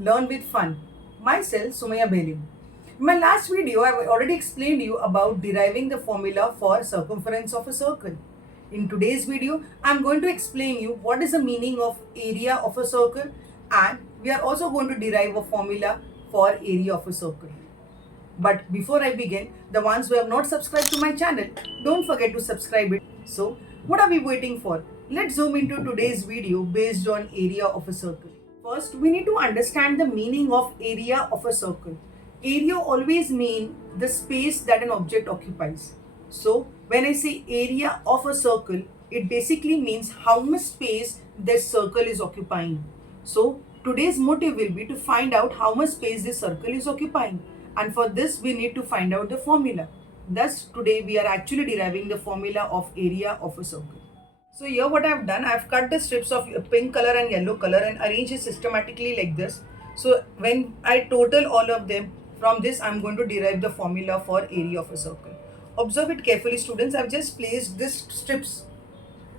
Learn with Fun. Myself, Sumaya Belim. In my last video, I already explained you about deriving the formula for circumference of a circle. In today's video, I am going to explain you what is the meaning of area of a circle, and we are also going to derive a formula for area of a circle. But before I begin, the ones who have not subscribed to my channel, don't forget to subscribe it. So, what are we waiting for? Let's zoom into today's video based on area of a circle. First, we need to understand the meaning of area of a circle. Area always means the space that an object occupies. So, when I say area of a circle, it basically means how much space this circle is occupying. So, today's motive will be to find out how much space this circle is occupying. And for this, we need to find out the formula. Thus, today we are actually deriving the formula of area of a circle. So here what I have done, I have cut the strips of pink color and yellow color and arranged it systematically like this. So when I total all of them, from this I am going to derive the formula for area of a circle. Observe it carefully, students. I have just placed these strips,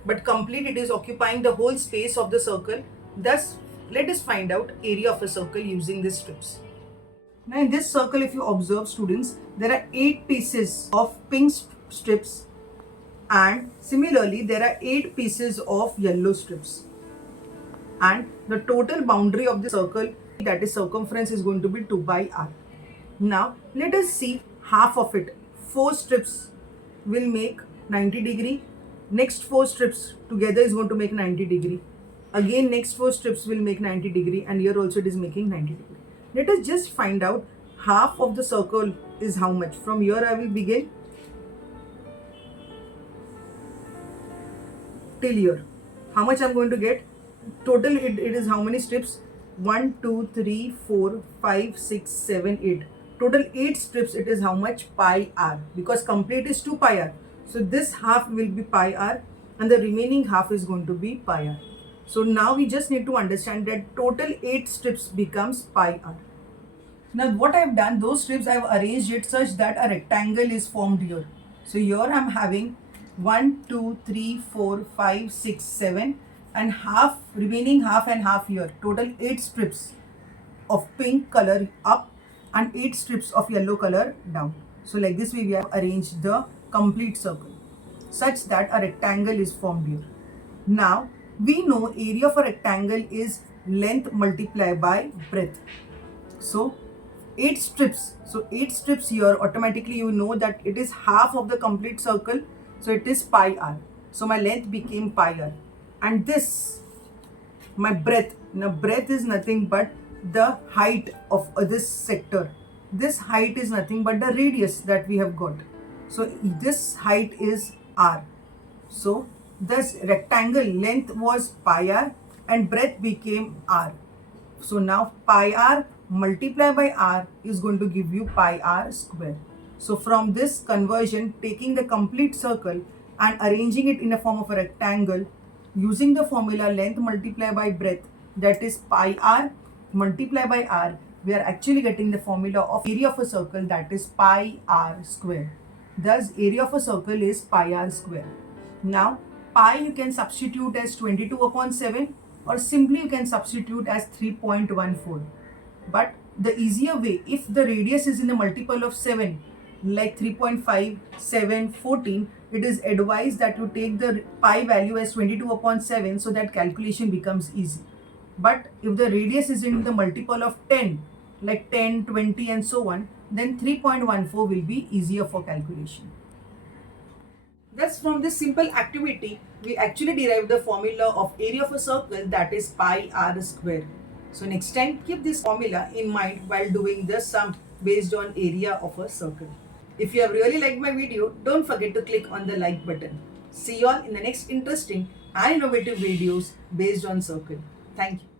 but complete it is occupying the whole space of the circle. Thus, let us find out area of a circle using these strips. Now in this circle, if you observe, students, there are 8 pieces of pink strips, and similarly there are 8 pieces of yellow strips, and the total boundary of the circle, that is circumference, is going to be 2 pi r. Now let us see half of it. 4 strips will make 90 degree. Next 4 strips together is going to make 90 degree. Again next 4 strips will make 90 degree, and here also it is making 90 degree. Let us just find out half of the circle is how much. From here I will begin till here. How much I am going to get? Total it is how many strips? 1, 2, 3, 4, 5, 6, 7, 8. Total 8 strips. It is how much? Pi r. Because complete is 2 pi r. So this half will be pi r, and the remaining half is going to be pi r. So now we just need to understand that total 8 strips becomes pi r. Now what I have done, those strips I have arranged it such that a rectangle is formed here. So here I am having 1, 2, 3, 4, 5, 6, 7, and half, remaining half and half here. Total 8 strips of pink color up and 8 strips of yellow color down. So like this way we have arranged the complete circle such that a rectangle is formed here. Now we know area of a rectangle is length multiplied by breadth. So 8 strips. So 8 strips here, automatically you know that it is half of the complete circle. So it is pi r. So my length became pi r. And this, my breadth. Now breadth is nothing but the height of this sector. This height is nothing but the radius that we have got. So this height is r. So this rectangle length was pi r and breadth became r. So now pi r multiplied by r is going to give you pi r square. So from this conversion, taking the complete circle and arranging it in a form of a rectangle using the formula length multiplied by breadth, that is pi r multiplied by r, we are actually getting the formula of area of a circle, that is pi r square. Thus area of a circle is pi r square. Now pi you can substitute as 22 upon 7, or simply you can substitute as 3.14. But the easier way, if the radius is in a multiple of 7, like 3.5, 7, 14, it is advised that you take the pi value as 22 upon 7 so that calculation becomes easy. But if the radius is in the multiple of 10, like 10, 20 and so on, then 3.14 will be easier for calculation. Thus from this simple activity, we actually derived the formula of area of a circle, that is pi r square. So next time, keep this formula in mind while doing the sum based on area of a circle. If you have really liked my video, don't forget to click on the like button. See you all in the next interesting and innovative videos based on circle. Thank you.